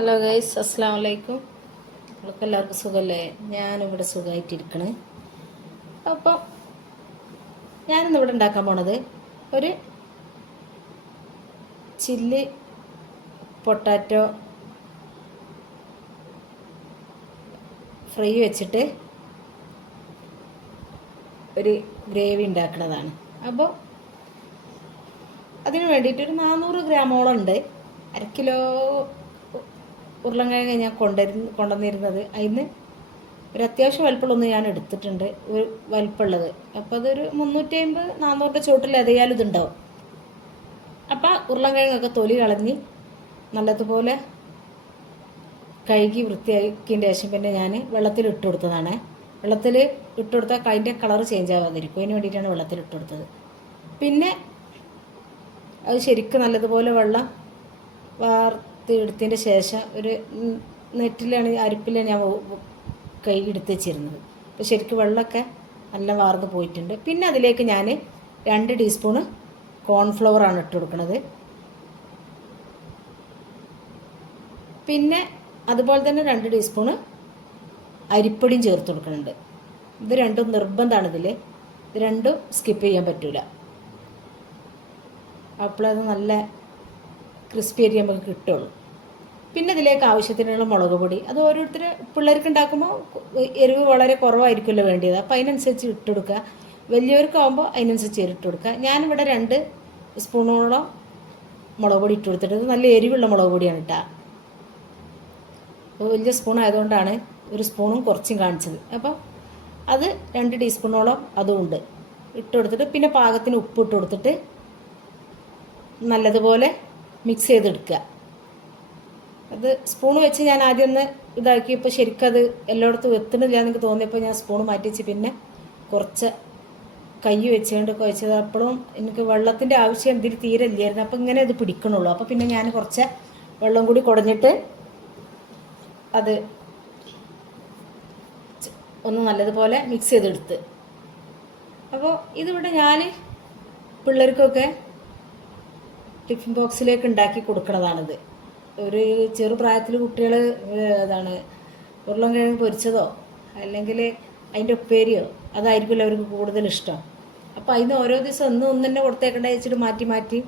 Hello guys അസ്സാം വലൈക്കും നിങ്ങൾക്ക് എല്ലാവർക്കും സുഖമല്ലേ ഞാനിവിടെ സുഖമായിട്ടിരിക്കണ് അപ്പോൾ ഞാനിന്നിവിടെ ഉണ്ടാക്കാൻ പോണത് ഒരു ചില്ലി പൊട്ടാറ്റോ ഫ്രൈ വെച്ചിട്ട് ഒരു ഗ്രേവി ഉണ്ടാക്കുന്നതാണ് അപ്പോൾ അതിന് വേണ്ടിയിട്ടൊരു നാനൂറ് ഗ്രാമോളം ഉണ്ട്. അര കിലോ ഉരുളൻകിഴങ്ങ് ഞാൻ കൊണ്ടുവരുന്ന കൊണ്ടുവന്നിരുന്നത്. അതിന് ഒരു അത്യാവശ്യം വലിപ്പമുള്ളൊന്ന് ഞാൻ എടുത്തിട്ടുണ്ട്. ഒരു വലിപ്പമുള്ളത്. അപ്പോൾ അതൊരു മുന്നൂറ്റി അമ്പത് നാനൂറിന്റെ ചോട്ടിൽ എതയാലും ഇതുണ്ടാവും. അപ്പോൾ ഉരുളൻകിഴങ്ങൊക്കെ തൊലി കളഞ്ഞ് നല്ലതുപോലെ കഴുകി വൃത്തിയാക്കിയതിന്റെ ശേഷം പിന്നെ ഞാൻ വെള്ളത്തിൽ ഇട്ട് കൊടുത്തതാണ്. വെള്ളത്തിൽ ഇട്ട് കൊടുത്താൽ അതിന്റെ കളർ ചേഞ്ച് ആവാതിരിക്കും അതിന് വേണ്ടിയിട്ടാണ് വെള്ളത്തിൽ ഇട്ട് കൊടുത്തത്. പിന്നെ അത് ശരിക്കും നല്ലതുപോലെ വെള്ളം വാർത്ത് എടുത്തതിന്റെ ശേഷം ഒരു നെറ്റിലാണ് അരിപ്പിലാണ് ഞാൻ കൈ എടുത്ത് വെച്ചിരുന്നത്. അപ്പോൾ ശരിക്കും വെള്ളമൊക്കെ നല്ല വാർന്ന് പോയിട്ടുണ്ട്. പിന്നെ അതിലേക്ക് ഞാൻ രണ്ട് ടീസ്പൂണ് കോൺഫ്ലവറാണ് ഇട്ട് കൊടുക്കുന്നത് പിന്നെ അതുപോലെ തന്നെ രണ്ട് ടീസ്പൂണ് അരിപ്പൊടിയും ചേർത്ത് കൊടുക്കുന്നുണ്ട് ഇത് രണ്ടും നിർബന്ധമാണ് ഇതിൽ ഇത് രണ്ടും സ്കിപ്പ് ചെയ്യാൻ പറ്റില്ല അപ്പോഴത് നല്ല ക്രിസ്പി ആയിട്ട് നമുക്ക് കിട്ടുള്ളൂ. പിന്നെ ഇതിലേക്ക് ആവശ്യത്തിനുള്ള മുളക് പൊടി. അത് ഓരോരുത്തർ പിള്ളേർക്ക് ഉണ്ടാക്കുമ്പോൾ എരിവ് വളരെ കുറവായിരിക്കുമല്ലോ വേണ്ടിയത്. അപ്പോൾ അതിനനുസരിച്ച് ഇട്ടുകൊടുക്കുക വലിയവർക്കാവുമ്പോൾ അതിനനുസരിച്ച് ഇട്ട് കൊടുക്കുക ഞാനിവിടെ രണ്ട് സ്പൂണോളം മുളക് പൊടി ഇട്ട് കൊടുത്തിട്ട് നല്ല എരിവുള്ള മുളക് പൊടിയാണ് കേട്ടോ വലിയ സ്പൂൺ ആയതുകൊണ്ടാണ് ഒരു സ്പൂണും കുറച്ചും കാണിച്ചത്. അപ്പോൾ അത് രണ്ട് ടീസ്പൂണോളം അതും ഉണ്ട്. ഇട്ട് കൊടുത്തിട്ട് പിന്നെ പാകത്തിന് ഉപ്പ് ഇട്ട് കൊടുത്തിട്ട് നല്ലതുപോലെ മിക്സ് ചെയ്തെടുക്കുക. അത് സ്പൂൺ വെച്ച് ഞാൻ ആദ്യം ഒന്ന് ഇതാക്കിയപ്പോൾ ശരിക്കും അത് എല്ലായിടത്തും എത്തണില്ല എന്ന് തോന്നിയപ്പോൾ ഞാൻ സ്പൂൺ മാറ്റി വെച്ച് പിന്നെ കുറച്ച് കൈ വെച്ചുകൊണ്ട് കുഴച്ചത്. അപ്പോഴും എനിക്ക് വെള്ളത്തിന്റെ ആവശ്യം എന്തിരി തീരെ ഇല്ലായിരുന്നു അപ്പോൾ ഇങ്ങനെ ഇത് പിടിക്കണുള്ളൂ. അപ്പോൾ പിന്നെ ഞാൻ കുറച്ച് വെള്ളം കൂടി കുടഞ്ഞിട്ട് അത് ഒന്ന് നല്ലതുപോലെ മിക്സ് ചെയ്തെടുത്ത്. അപ്പോൾ ഇതിവിടെ ഞാൻ പിള്ളേർക്കൊക്കെ ടിഫിൻ ബോക്സിലേക്ക് ഉണ്ടാക്കി കൊടുക്കണതാണിത്. ഒരു ചെറുപ്രായത്തിൽ കുട്ടികൾ അതാണ്. ഉരുളൻകിഴങ്ങ് പൊരിച്ചതോ? അല്ലെങ്കിൽ അതിന്റെ ഉപ്പേരിയോ? അതായിരിക്കുമല്ലോ അവർക്ക് കൂടുതൽ ഇഷ്ടം. അപ്പോൾ അതിന് ഓരോ ദിവസം ഒന്നും ഒന്ന് തന്നെ കൊടുത്തേക്കണ്ട വെച്ചിട്ട് മാറ്റി മാറ്റി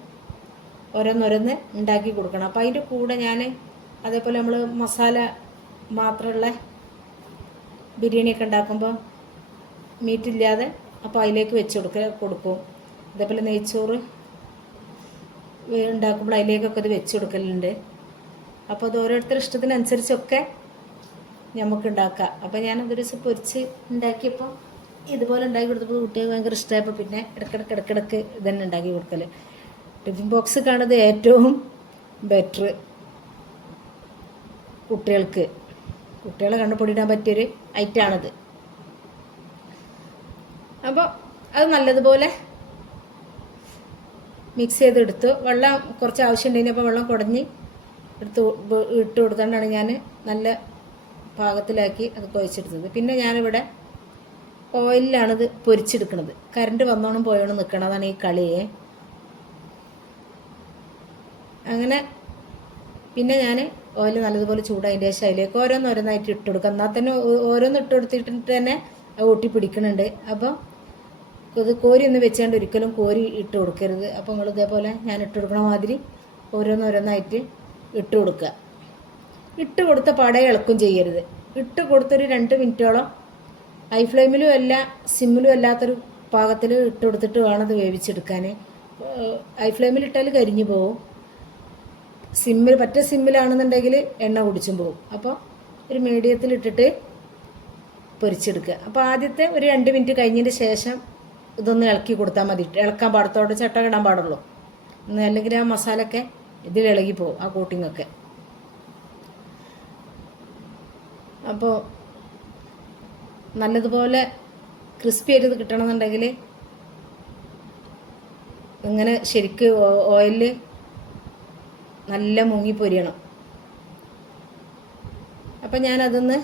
ഓരോന്നോരോന്ന് ഉണ്ടാക്കി കൊടുക്കണം. അപ്പോൾ അതിന്റെ കൂടെ ഞാൻ അതേപോലെ നമ്മൾ മസാല മാത്രമുള്ള ബിരിയാണിയൊക്കെ ഉണ്ടാക്കുമ്പോൾ മീറ്റില്ലാതെ അപ്പോൾ അതിലേക്ക് വെച്ച് കൊടുക്ക കൊടുക്കും. അതേപോലെ നെയ്ച്ചോറ് ഉണ്ടാക്കുമ്പോൾ അതിലേക്കൊക്കെ ഇത് വെച്ച് കൊടുക്കലുണ്ട്. അപ്പോൾ അത് ഓരോരുത്തരുടെ ഇഷ്ടത്തിനനുസരിച്ചൊക്കെ നമുക്ക് ഉണ്ടാക്കാം അപ്പോൾ ഞാൻ അതൊരു ദിവസം പൊരിച്ച് ഉണ്ടാക്കിയപ്പോൾ ഇതുപോലെ ഉണ്ടാക്കി കൊടുത്തപ്പോൾ കുട്ടികൾക്ക് ഭയങ്കര ഇഷ്ടമായപ്പോൾ പിന്നെ ഇടയ്ക്കിടയ്ക്ക് ഇടയ്ക്കിടയ്ക്ക് ഇതന്നെ ഉണ്ടാക്കി കൊടുക്കൽ ടിഫിൻ ബോക്സ് കാണുന്നത് ഏറ്റവും ബെറ്റർ കുട്ടികൾക്ക്. കുട്ടികളെ കണ്ടുപിടിക്കാൻ പറ്റിയൊരു ഐറ്റാണത്. അപ്പോൾ അത് നല്ലതുപോലെ മിക്സ് ചെയ്തെടുത്തു. വെള്ളം കുറച്ച് ആവശ്യമുണ്ടെങ്കിൽ അപ്പോൾ വെള്ളം കുടഞ്ഞ് എടുത്ത് ഇട്ട് കൊടുത്തോണ്ടാണ് ഞാൻ നല്ല പാകത്തിലാക്കി അത് കുഴച്ചെടുത്തത്. പിന്നെ ഞാനിവിടെ ഓയിലിലാണിത് പൊരിച്ചെടുക്കുന്നത് കറണ്ട് വന്നോണം പോയോണം നിൽക്കണതാണ് ഈ കളിയെ അങ്ങനെ പിന്നെ ഞാൻ ഓയിൽ നല്ലതുപോലെ ചൂടായതിന്റെ ശേഷം അതിലേക്ക് ഓരോന്നോരോന്നായിട്ട് ഇട്ട് കൊടുക്കുക എന്നാൽ തന്നെ ഓരോന്ന് ഇട്ട് കൊടുത്തിട്ട് തന്നെ ഒട്ടി പിടിക്കുന്നുണ്ട് അപ്പം ഇത് കോരി ഒന്ന് വെച്ചാണ്ട് ഒരിക്കലും കോരി ഇട്ട് കൊടുക്കരുത്. അപ്പോൾ നിങ്ങൾ ഇതേപോലെ ഞാൻ ഇട്ട് കൊടുക്കണ മാതിരി ഓരോന്നോരോന്നായിട്ട് ഇട്ട് കൊടുക്കുക. ഇട്ട് കൊടുത്ത പാടെ ഇളക്കും ചെയ്യരുത്. ഇട്ട് കൊടുത്തൊരു രണ്ട് മിനിറ്റോളം ഹൈ ഫ്ലെയിമിലും അല്ല സിമ്മിലും അല്ലാത്തൊരു പാകത്തിൽ ഇട്ട് കൊടുത്തിട്ട് വേണം അത് വേവിച്ചെടുക്കാൻ ഹൈ ഫ്ലെയിമിൽ ഇട്ടാൽ കരിഞ്ഞു പോകും സിമ്മിൽ പറ്റ സിമ്മിലാണെന്നുണ്ടെങ്കിൽ എണ്ണ കുടിച്ചും പോകും അപ്പോൾ ഒരു മീഡിയത്തിൽ ഇട്ടിട്ട് പൊരിച്ചെടുക്കുക. അപ്പോൾ ആദ്യത്തെ ഒരു രണ്ട് മിനിറ്റ് കഴിഞ്ഞതിന് ശേഷം ഇതൊന്ന് ഇളക്കി കൊടുത്താൽ മതി. ഇളക്കാൻ പാടത്തോടെ ചട്ട കിടാൻ പാടുള്ളൂ. അല്ലെങ്കിൽ ആ മസാലയൊക്കെ ഇതിൽ ഇളകി പോകും ആ കോട്ടിങ്ങൊക്കെ അപ്പോൾ നല്ലതുപോലെ ക്രിസ്പി ആയിട്ട് കിട്ടണമെന്നുണ്ടെങ്കിൽ ഇങ്ങനെ ശരിക്ക് ഓയിലിൽ നല്ല മുങ്ങി പൊരിയണം. അപ്പം ഞാനതൊന്ന്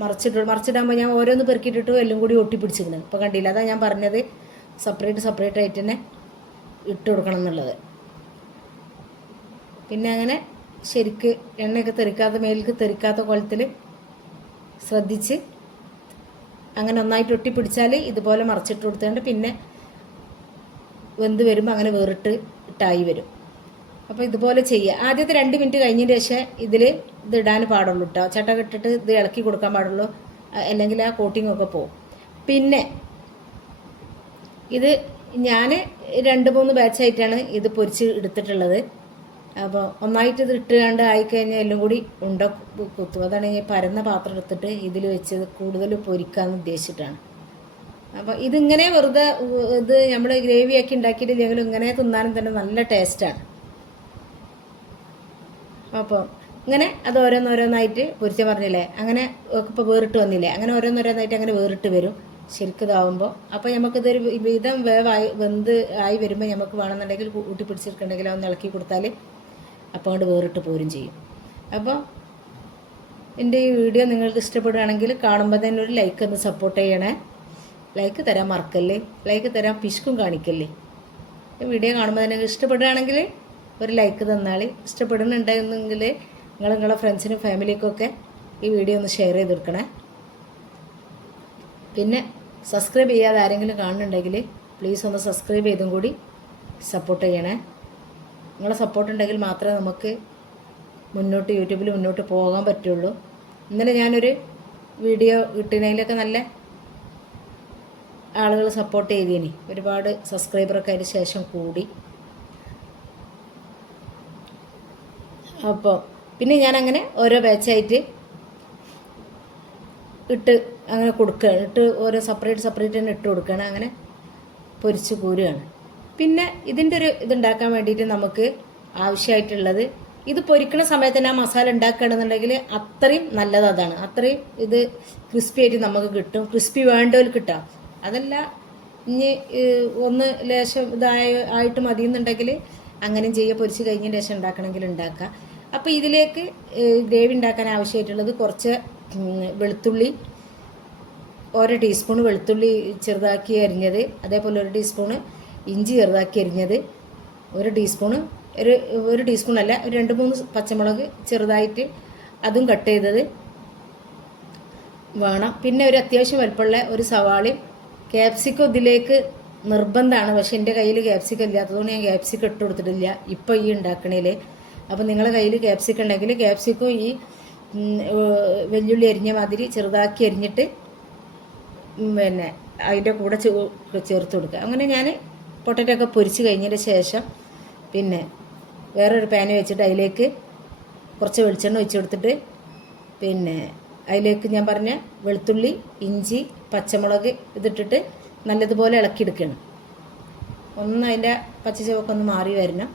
മറിച്ചിട്ട് മറിച്ചിടാകുമ്പോൾ ഞാൻ ഓരോന്ന് പെറുക്കിയിട്ടിട്ട് എല്ലാം കൂടി ഒട്ടിപ്പിടിച്ചിരുന്നത് ഇപ്പോൾ കണ്ടില്ല അതാ ഞാൻ പറഞ്ഞത് സെപ്പറേറ്റ് സെപ്പറേറ്റ് ആയിട്ട് തന്നെ ഇട്ട് കൊടുക്കണം എന്നുള്ളത്. പിന്നെ അങ്ങനെ ശരിക്ക് എണ്ണയൊക്കെ തെറിക്കാത്ത മേലേക്ക് തെറിക്കാത്ത കോലത്തിൽ ശ്രദ്ധിച്ച് അങ്ങനെ ഒന്നായിട്ട് ഒട്ടിപ്പിടിച്ചാൽ ഇതുപോലെ മറച്ചിട്ട് കൊടുത്തുകൊണ്ട് പിന്നെ വെന്ത് വരുമ്പോൾ അങ്ങനെ വേറിട്ട് ഇട്ടായി വരും. അപ്പോൾ ഇതുപോലെ ചെയ്യുക ആദ്യത്തെ രണ്ട് മിനിറ്റ് കഴിഞ്ഞതിന് ശേഷം ഇതിൽ ഇത് ഇടാൻ പാടുള്ളൂ കേട്ടോ ചട്ട കെട്ടിട്ട് ഇത് ഇളക്കി കൊടുക്കാൻ പാടുള്ളൂ. അല്ലെങ്കിൽ ആ കോട്ടിംഗ് ഒക്കെ പോകും പിന്നെ ഇത് ഞാൻ രണ്ട് മൂന്ന് ബാച്ചായിട്ടാണ് ഇത് പൊരിച്ച് എടുത്തിട്ടുള്ളത്. അപ്പോൾ ഒന്നായിട്ട് ഇത് ഇട്ടുകൊണ്ട് ആയിക്കഴിഞ്ഞാൽ എല്ലാം കൂടി ഉണ്ട കുത്തും. അതാണ് പരന്ന പാത്രം എടുത്തിട്ട് ഇതിൽ വെച്ച് കൂടുതൽ പൊരിക്കാമെന്ന് ഉദ്ദേശിച്ചിട്ടാണ്. അപ്പോൾ ഇതിങ്ങനെ വെറുതെ ഇത് നമ്മൾ ഗ്രേവിയാക്കി ഉണ്ടാക്കിയിട്ടില്ലെങ്കിലും ഇങ്ങനെ തിന്നാനും തന്നെ നല്ല ടേസ്റ്റാണ്. അപ്പോൾ ഇങ്ങനെ അത് ഓരോന്നോരോന്നായിട്ട് പൊരിച്ച പറഞ്ഞില്ലേ? അങ്ങനെ ഇപ്പോൾ വേറിട്ട് വന്നില്ലേ? അങ്ങനെ ഓരോന്നോരോന്നായിട്ട് അങ്ങനെ വേറിട്ട് വരും. ശരിക്കും ഇതാവുമ്പോൾ അപ്പോൾ നമുക്കിതൊരു വിധം വേവായി വെന്ത് ആയി വരുമ്പോൾ നമുക്ക് വേണമെന്നുണ്ടെങ്കിൽ കൂട്ടി പിടിച്ചിട്ടുണ്ടെങ്കിൽ ഒന്ന് ഇളക്കി കൊടുത്താൽ അപ്പോൾ അങ്ങോട്ട് വേറിട്ട് പോരും ചെയ്യും. അപ്പോൾ എന്റെ ഈ വീഡിയോ നിങ്ങൾക്ക് ഇഷ്ടപ്പെടുകയാണെങ്കിൽ കാണുമ്പോൾ തന്നെ ഒരു ലൈക്ക് ഒന്ന് സപ്പോർട്ട് ചെയ്യണേ. ലൈക്ക് തരാൻ മറക്കല്ലേ? ലൈക്ക് തരാൻ പിശുക്കും കാണിക്കല്ലേ? വീഡിയോ കാണുമ്പോൾ തന്നെ ഇഷ്ടപ്പെടുകയാണെങ്കിൽ ഒരു ലൈക്ക് തന്നാൽ ഇഷ്ടപ്പെടുന്നുണ്ടെങ്കിൽ നിങ്ങൾ നിങ്ങളെ ഫ്രണ്ട്സിനും ഫാമിലിക്കൊക്കെ ഈ വീഡിയോ ഒന്ന് ഷെയർ ചെയ്ത് കൊടുക്കണേ. പിന്നെ സബ്സ്ക്രൈബ് ചെയ്യാതെ ആരെങ്കിലും കാണുന്നുണ്ടെങ്കിൽ പ്ലീസ് ഒന്ന് സബ്സ്ക്രൈബ് ചെയ്തും കൂടി സപ്പോർട്ട് ചെയ്യണേ. നിങ്ങളെ സപ്പോർട്ട് ഉണ്ടെങ്കിൽ മാത്രമേ നമുക്ക് മുന്നോട്ട് യൂട്യൂബിൽ മുന്നോട്ട് പോകാൻ പറ്റുള്ളൂ. ഇന്നലെ ഞാനൊരു വീഡിയോ കിട്ടുന്നതിലൊക്കെ നല്ല ആളുകൾ സപ്പോർട്ട് ചെയ്തേനി. ഒരുപാട് സബ്സ്ക്രൈബറൊക്കെ അതിന് ശേഷം കൂടി. അപ്പോൾ പിന്നെ ഞാനങ്ങനെ ഓരോ ബാച്ചായിട്ട് ഇട്ട് അങ്ങനെ കൊടുക്കുകയാണ്. ഇട്ട് ഓരോ സെപ്പറേറ്റ് സെപ്പറേറ്റ് തന്നെ ഇട്ട് കൊടുക്കുകയാണ്. അങ്ങനെ പൊരിച്ച് കൂരുകയാണ്. പിന്നെ ഇതിന്റെ ഒരു ഇതുണ്ടാക്കാൻ വേണ്ടിയിട്ട് നമുക്ക് ആവശ്യമായിട്ടുള്ളത് ഇത് പൊരിക്കുന്ന സമയത്ത് തന്നെ ആ മസാല ഉണ്ടാക്കുകയാണെന്നുണ്ടെങ്കിൽ അത്രയും നല്ലത് അതാണ്. അത്രയും ഇത് ക്രിസ്പി ആയിട്ട് നമുക്ക് കിട്ടും. ക്രിസ്പി വേണ്ടവർക്ക് കിട്ടാം. അതല്ല ഇനി ഒന്ന് ലേശം ഇതായ ആയിട്ട് മതി എന്നുണ്ടെങ്കിൽ അങ്ങനെയും ചെയ്യുക. പൊരിച്ച് കഴിഞ്ഞതിന് ശേഷം ഉണ്ടാക്കണമെങ്കിൽ ഉണ്ടാക്കാം. അപ്പോൾ ഇതിലേക്ക് ഗ്രേവി ഉണ്ടാക്കാൻ ആവശ്യമായിട്ടുള്ളത് കുറച്ച് വെളുത്തുള്ളി ഓരോ ടീസ്പൂൺ വെളുത്തുള്ളി ചെറുതാക്കി അരിഞ്ഞത്. അതേപോലെ ഒരു ടീസ്പൂണ് ഇഞ്ചി ചെറുതാക്കി അരിഞ്ഞത് ഒരു ടീസ്പൂണ് ഒരു ഒരു ടീസ്പൂൺ അല്ല ഒരു രണ്ട് മൂന്ന് പച്ചമുളക് ചെറുതായിട്ട് അതും കട്ട് ചെയ്തത് വേണം. പിന്നെ ഒരു അത്യാവശ്യം വലുപ്പമുള്ള ഒരു സവാളയും ക്യാപ്സിക്കം ഇതിലേക്ക് നിർബന്ധമാണ്. പക്ഷെ എന്റെ കയ്യിൽ ക്യാപ്സിക്കം ഇല്ലാത്തതുകൊണ്ട് ഞാൻ ക്യാപ്സിക്കം ഇട്ട് കൊടുത്തിട്ടില്ല ഇപ്പോൾ ഈ ഉണ്ടാക്കണേൽ അപ്പോൾ നിങ്ങളുടെ കയ്യിൽ ക്യാപ്സിക്കം ഉണ്ടെങ്കിൽ ക്യാപ്സിക്കം ഈ വെല്ലുള്ളി അരിഞ്ഞ മാതിരി ചെറുതാക്കി അരിഞ്ഞിട്ട് പിന്നെ അതിന്റെ കൂടെ ചേർത്ത് കൊടുക്കുക. അങ്ങനെ ഞാൻ പൊട്ടറ്റോ ഒക്കെ പൊരിച്ച് കഴിഞ്ഞതിന് ശേഷം പിന്നെ വേറൊരു പാൻ വെച്ചിട്ട് അതിലേക്ക് കുറച്ച് വെളിച്ചെണ്ണ ഒഴിച്ച് കൊടുത്തിട്ട് പിന്നെ അതിലേക്ക് ഞാൻ പറഞ്ഞ വെളുത്തുള്ളി ഇഞ്ചി പച്ചമുളക് ഇതിട്ടിട്ട് നല്ലതുപോലെ ഇളക്കിയെടുക്കണം. ഒന്ന് അതിന്റെ പച്ച ചുവക്കെ ഒന്ന് മാറി വരണം.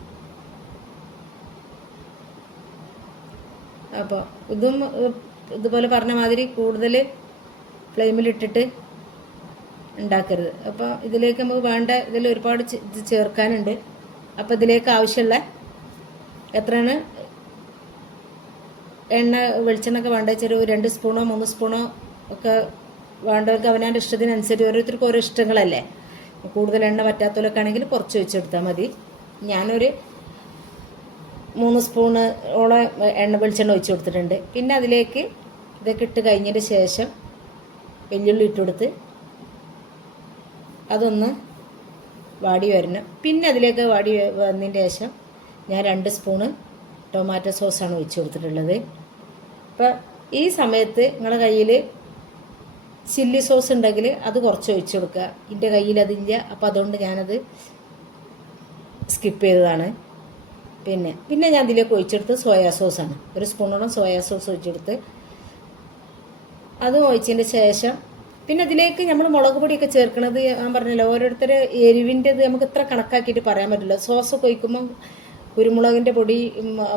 അപ്പോൾ ഇതും ഇതുപോലെ പറഞ്ഞ മാതിരി കൂടുതൽ ഫ്ലെയിമിലിട്ടിട്ട് ഉണ്ടാക്കരുത്. അപ്പോൾ ഇതിലേക്ക് നമുക്ക് വേണ്ട ഇതിൽ ഒരുപാട് ഇത് ചേർക്കാനുണ്ട്. അപ്പോൾ ഇതിലേക്ക് ആവശ്യമുള്ള എത്രയാണ്? എണ്ണ വെളിച്ചെണ്ണൊക്കെ വേണ്ട ഒരു രണ്ട് സ്പൂണോ മൂന്ന് സ്പൂണോ ഒക്കെ വേണ്ടവർക്ക് അവനവന്റെ ഇഷ്ടത്തിനനുസരിച്ച് ഓരോരുത്തർക്കും ഓരോ ഇഷ്ടങ്ങളല്ലേ? കൂടുതൽ എണ്ണ പറ്റാത്തവരൊക്കെ ആണെങ്കിൽ കുറച്ച് വെച്ചെടുത്താൽ മതി. ഞാനൊരു മൂന്ന് സ്പൂണ് ഓളം എണ്ണ വെളിച്ചെണ്ണ ഒഴിച്ച് കൊടുത്തിട്ടുണ്ട്. പിന്നെ അതിലേക്ക് ഇതൊക്കെ ഇട്ട് കഴിഞ്ഞതിന് ശേഷം വെല്ലുള്ളി ഇട്ട് കൊടുത്ത് അതൊന്ന് വാടി വരണം. പിന്നെ അതിലേക്ക് വാടി വന്നതിന്റെ ശേഷം ഞാൻ രണ്ട് സ്പൂണ് ടൊമാറ്റോ സോസാണ് ഒഴിച്ച് കൊടുത്തിട്ടുള്ളത്. അപ്പോൾ ഈ സമയത്ത് നിങ്ങളുടെ കയ്യിൽ ചില്ലി സോസ് ഉണ്ടെങ്കിൽ അത് കുറച്ച് ഒഴിച്ച് കൊടുക്കുക. എന്റെ കയ്യിൽ അതില്ല. അപ്പോൾ അതുകൊണ്ട് ഞാനത് സ്കിപ്പ് ചെയ്തതാണ്. പിന്നെ പിന്നെ ഞാൻ ഇതിലേക്ക് ഒഴിച്ചെടുത്ത് സോയാ സോസാണ്. ഒരു സ്പൂണോളം സോയാ സോസ് ഒഴിച്ചെടുത്ത് അതും ഒഴിച്ചതിന്റെ ശേഷം പിന്നെ അതിലേക്ക് നമ്മൾ മുളക് പൊടിയൊക്കെ ചേർക്കുന്നത് ഞാൻ പറഞ്ഞല്ലോ ഓരോരുത്തർ എരിവിന്റെത് നമുക്ക് ഇത്ര കണക്കാക്കിയിട്ട് പറയാൻ പറ്റില്ല. സോസ് കൊയ്ക്കുമ്പം കുരുമുളകിന്റെ പൊടി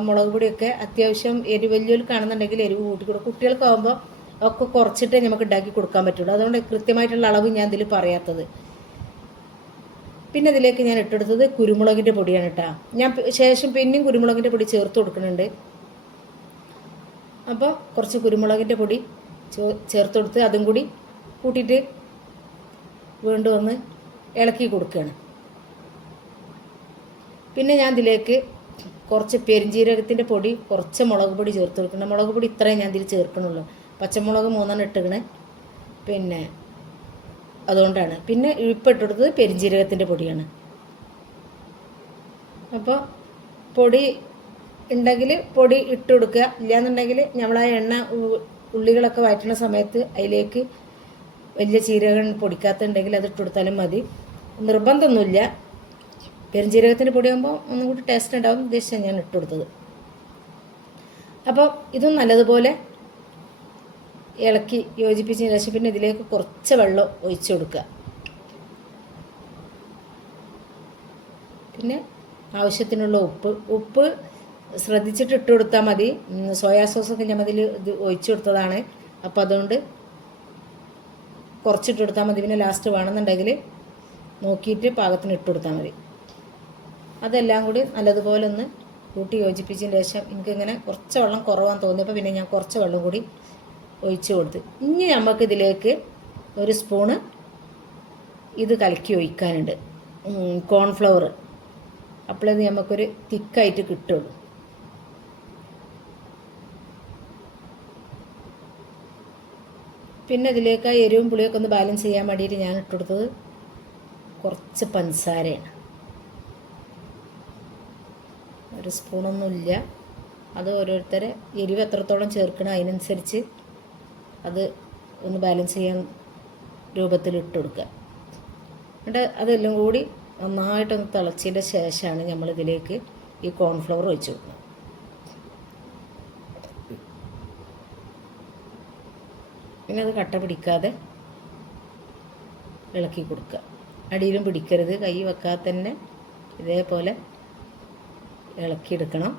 മുളക് പൊടിയൊക്കെ അത്യാവശ്യം എരിവ് വലിയവർക്കാണെന്നുണ്ടെങ്കിൽ എരിവ് കൂട്ടി കൊടുക്കും കുട്ടികൾക്കാവുമ്പോൾ ഒക്കെ കുറച്ചിട്ടേ നമുക്ക് ഉണ്ടാക്കി കൊടുക്കാൻ പറ്റുള്ളൂ. അതുകൊണ്ട് കൃത്യമായിട്ടുള്ള അളവ് ഞാൻ ഇതിൽ പറയാത്തത്. പിന്നെ ഇതിലേക്ക് ഞാൻ ഇട്ടെടുത്തത് കുരുമുളകിന്റെ പൊടിയാണ് കേട്ടോ ഞാൻ ശേഷം പിന്നെയും കുരുമുളകിന്റെ പൊടി ചേർത്ത് കൊടുക്കുന്നുണ്ട്. അപ്പോൾ കുറച്ച് കുരുമുളകിന്റെ പൊടി ചേർത്ത് കൊടുത്ത് അതും കൂടി കൂട്ടിയിട്ട് വീണ്ടും ഒന്ന് ഇളക്കി കൊടുക്കുകയാണ്. പിന്നെ ഞാൻ ഇതിലേക്ക് കുറച്ച് പെരിഞ്ജീരകത്തിന്റെ പൊടി കുറച്ച് മുളക് പൊടി ചേർത്ത് കൊടുക്കണം. മുളക് പൊടി ഇത്രയും ഞാൻ ഇതിൽ ചേർക്കണുള്ളൂ. പച്ചമുളക് മൂന്നെണ്ണം ഇട്ടുകണേ പിന്നെ അതുകൊണ്ടാണ്. പിന്നെ ഇപ്പിട്ടെടുത്തത് പെരിഞ്ചീരകത്തിന്റെ പൊടിയാണ്. അപ്പോൾ പൊടി ഉണ്ടെങ്കിൽ പൊടി ഇട്ട് കൊടുക്കുക. ഇല്ലയെന്നുണ്ടെങ്കിൽ ആ എണ്ണ ഉള്ളികളൊക്കെ വഴറ്റുന്ന സമയത്ത് അതിലേക്ക് വലിയ ചീരകൾ പൊടിക്കാത്തുണ്ടെങ്കിൽ അത് ഇട്ട് കൊടുത്താലും മതി. നിർബന്ധമൊന്നുമില്ല. പെരുംജീരകത്തിന്റെ പൊടിയാകുമ്പോൾ ഒന്നും കൂടി ടേസ്റ്റ് ഉണ്ടാകും ഉദ്ദേശിച്ചാണ് ഞാൻ ഇട്ട് കൊടുത്തത്. അപ്പോൾ ഇതും നല്ലതുപോലെ ഇളക്കി യോജിപ്പിച്ചതിന് ശേഷം പിന്നെ ഇതിലേക്ക് കുറച്ച് വെള്ളം ഒഴിച്ചു കൊടുക്കുക. പിന്നെ ആവശ്യത്തിനുള്ള ഉപ്പ് ഉപ്പ് ശ്രദ്ധിച്ചിട്ട് ഇട്ട് കൊടുത്താൽ മതി. സോയാ സോസൊക്കെ ഞാൻ അതിൽ ഇത് ഒഴിച്ചു കൊടുത്തതാണ്. അപ്പോൾ അതുകൊണ്ട് കുറച്ചിട്ട് കൊടുത്താൽ മതി. പിന്നെ ലാസ്റ്റ് വേണമെന്നുണ്ടെങ്കിൽ നോക്കിയിട്ട് പാകത്തിന് ഇട്ട് കൊടുത്താൽ മതി. അതെല്ലാം കൂടി നല്ലതുപോലെ ഒന്ന് കൂട്ടി യോജിപ്പിച്ചതിന് ശേഷം എനിക്കിങ്ങനെ കുറച്ച് വെള്ളം കുറവാന്ന് തോന്നിയപ്പോൾ പിന്നെ ഞാൻ കുറച്ച് വെള്ളം കൂടി ഒഴിച്ചു കൊടുത്ത്. ഇനി നമുക്ക് ഇതിലേക്ക് ഒരു സ്പൂണ് ഇത് കലക്കി ഒഴിക്കാനുണ്ട്. കോൺഫ്ലവർ അപ്പോഴത് നമുക്കൊരു തിക്കായിട്ട് കിട്ടുള്ളൂ. പിന്നെ ഇതിലേക്ക് എരിവും പുളിയൊക്കെ ഒന്ന് ബാലൻസ് ചെയ്യാൻ വേണ്ടിയിട്ട് ഞാൻ ഇട്ടുകൊടുത്തത് കുറച്ച് പഞ്ചസാരയാണ്. ഒരു സ്പൂണൊന്നുമില്ല അത് ഓരോരുത്തരെ എരിവ് എത്രത്തോളം ചേർക്കണം അതിനനുസരിച്ച് അത് ഒന്ന് ബാലൻസ് ചെയ്യാൻ രൂപത്തിൽ ഇട്ട് കൊടുക്കുക. എന്നിട്ട് അതെല്ലാം കൂടി നന്നായിട്ടൊന്ന് തിളച്ചതിന്റെ ശേഷമാണ് നമ്മളിതിലേക്ക് ഈ കോൺഫ്ലവർ ഒഴിച്ച് കൊടുക്കുന്നത് പിന്നെ അത് കട്ട പിടിക്കാതെ ഇളക്കി കൊടുക്കുക. അടിയിലും പിടിക്കരുത്. കൈ വെക്കാതെ തന്നെ ഇതേപോലെ ഇളക്കിയെടുക്കണം.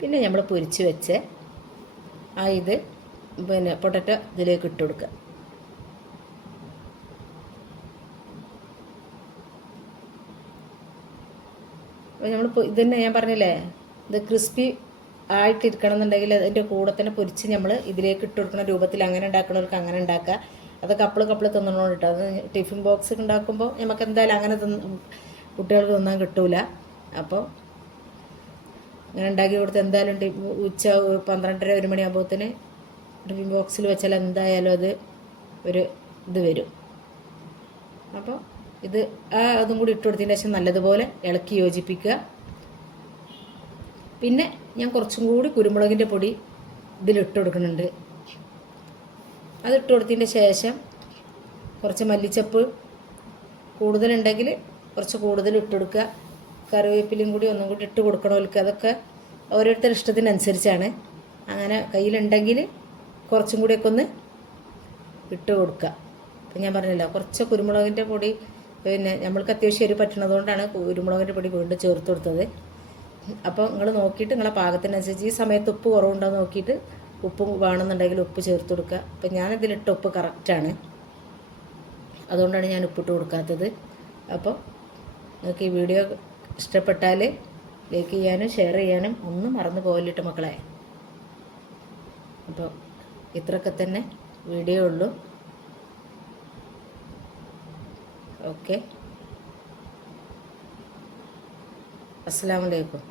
പിന്നെ നമ്മൾ പൊരിച്ച് വെച്ച് ആ ഇത് പിന്നെ പൊട്ടറ്റോ ഇതിലേക്ക് ഇട്ട് കൊടുക്കുക. നമ്മൾ ഇത് തന്നെ ഞാൻ പറഞ്ഞില്ലേ? ഇത് ക്രിസ്പി ആയിട്ടിരിക്കണം എന്നുണ്ടെങ്കിൽ അതിന്റെ കൂടെ തന്നെ പൊരിച്ച് നമ്മൾ ഇതിലേക്ക് ഇട്ട് കൊടുക്കുന്ന രൂപത്തിൽ അങ്ങനെ ഉണ്ടാക്കണവർക്ക് അങ്ങനെ ഉണ്ടാക്കുക. അത് കപ്പിൾ കപ്പിൾ തിന്നണോണ്ട് കേട്ടോ അത് ടിഫിൻ ബോക്സ് ഉണ്ടാക്കുമ്പോൾ നമുക്ക് എന്തായാലും അങ്ങനെ തിന്ന് കുട്ടികൾക്ക് തിന്നാൻ കിട്ടൂല. അപ്പോൾ അങ്ങനെ ഉണ്ടാക്കി കൊടുത്ത് എന്തായാലും ഉച്ച പന്ത്രണ്ടര ഒരു മണിയാകുമ്പോഴത്തേന് ടിഫിൻ ബോക്സിൽ വെച്ചാൽ എന്തായാലും അത് ഒരു ഇത് വരും. അപ്പോൾ ഇത് ആ അതും കൂടി ഇട്ട് കൊടുത്തതിന് ശേഷം നല്ലതുപോലെ ഇളക്കി യോജിപ്പിക്കുക. പിന്നെ ഞാൻ കുറച്ചും കൂടി കുരുമുളകിന്റെ പൊടി ഇതിലിട്ട് കൊടുക്കുന്നുണ്ട്. അതിട്ട് കൊടുത്തതിന്റെ ശേഷം കുറച്ച് മല്ലിച്ചപ്പ് കൂടുതലുണ്ടെങ്കിൽ കുറച്ച് കൂടുതൽ ഇട്ട് കൊടുക്കുക. കറിവേപ്പിലയും കൂടി ഒന്നും കൂടി ഇട്ട് കൊടുക്കണമല്ലോ അതൊക്കെ ഓരോരുത്തരുടെ ഇഷ്ടത്തിനനുസരിച്ചാണ്. അങ്ങനെ കയ്യിലുണ്ടെങ്കിൽ കുറച്ചും കൂടിയൊക്കെ ഒന്ന് ഇട്ട് കൊടുക്കുക. അപ്പം ഞാൻ പറഞ്ഞില്ല കുറച്ച് കുരുമുളകിന്റെ പൊടി പിന്നെ നമ്മൾക്ക് അത്യാവശ്യം എരി പറ്റണതുകൊണ്ടാണ് കുരുമുളകിന്റെ പൊടി വീണ്ടും ചേർത്ത് കൊടുത്തത്. അപ്പോൾ നിങ്ങൾ നോക്കിയിട്ട് നിങ്ങളെ പാകത്തിനനുസരിച്ച് ഈ സമയത്ത് ഉപ്പ് കുറവുണ്ടോ നോക്കിയിട്ട് ഉപ്പ് വേണമെന്നുണ്ടെങ്കിൽ ഉപ്പ് ചേർത്ത് കൊടുക്കുക. അപ്പം ഞാനിതിലിട്ട ഉപ്പ് കറക്റ്റാണ് അതുകൊണ്ടാണ് ഞാൻ ഉപ്പിട്ട് കൊടുക്കാത്തത്. അപ്പോൾ നിങ്ങൾക്ക് ഈ വീഡിയോ ഇഷ്ടപ്പെട്ടാൽ ലൈക്ക് ചെയ്യാനും ഷെയർ ചെയ്യാനും ഒന്നും മറന്നു പോകലിട്ട് മക്കളെ. അപ്പോൾ ഇത്രയൊക്കെ തന്നെ വീഡിയോ ഉള്ളൂ. ഓക്കെ അസ്സാം വലൈക്കും